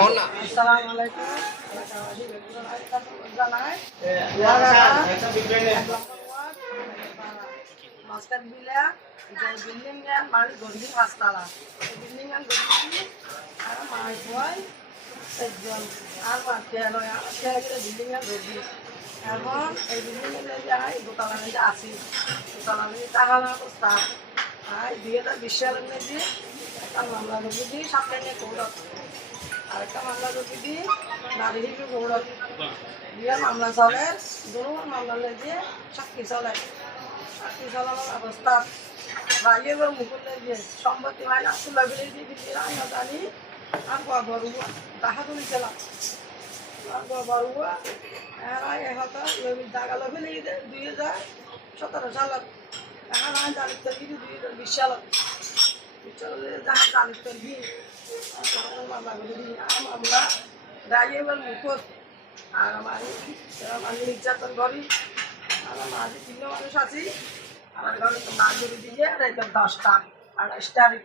আসসালামু আলাইকুম। জানাই মাস্টার বিলা যে বিল্ডিং এর মানে গড়ি পাঁচতলা বিল্ডিং এর গড়ি আর মাই বয় একজন আর মাকে লয় সে বিল্ডিং এর গড়ি এখন এই বিল্ডিং এর যাই দোতলা নিয়ে আসি দোতলা নিয়ে টাকা না প্রস্তাব আর 2020 সালের মধ্যে একটা মামলা রুগী সামনে নিয়ে কৌরত আরেকটা মামলা রুগী দিয়ে নারী হিসেবে কৌরত বিয়ে মামলা চলে দুটো মামলা লেগে সাক্ষী চলে সাক্ষী চালানোর অবস্থা রাইয়ে এবার মুকুল লেগে সম্পত্তি হয় না তুলা ফেলে দিয়ে দিল্লির আইনা জানি আর বড়ুয়া দেখা তুলেছিলাম আর বড়ুয়া এহতা জাগালো ফেলে গেছে 2017 সালত এখন আমি জানি তো 2020 সালত যাহা জানি তো মামলা করে দিই আর মামলা রাইয়ে এবার মুকুল আর আমি নির্যাতন করি আমার মাঝে 3 মানুষ আছি আমার ঘরে তো মা ধরে দিয়ে রাইতে 10টা 28 তারিখ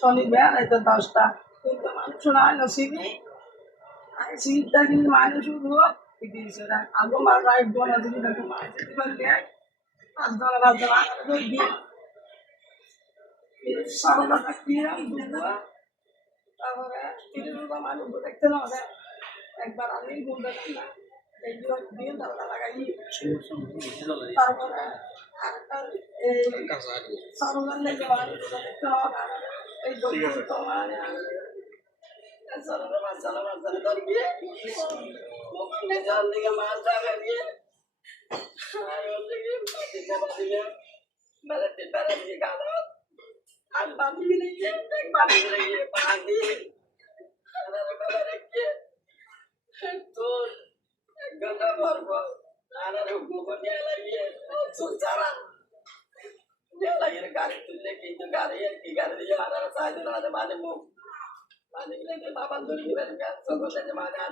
শনিবার রাইতে 10টা কিন্তু মানুষ না নসিবি আমি চিন্তা কিন্তু মানুষ দিয়েছে আগে মা রাইট বলা দিবি দেখো মা যেতে পারবে 5 জন দিয়ে সরলা দিয়ে তারপরে 3 মানুষ দেখতে না একবার আমি ঘুম দেখি না এইগুলো দিয়ে দরজা লাগাই তারপরে সরলার লেগে দেখতে হবে এই দোকান তো মানে সরলা মাছ ধরে গিয়ে মোবাইলে জল দিকে মাছ ধরে গিয়ে আর ওর দিকে বেলা দিয়ে গেল আর বাঁধি গিয়ে পানি রেখে তো গলা ভরবো আর গোবর নিয়ে লাগিয়ে চারা নিয়ে লাগিয়ে গাড়ি তুললে কিন্তু গাড়ি কি গাড়ি দিয়ে আর সাইড মানে মুখ মানে বাবা ধরে নিবেন সকলে মানে আর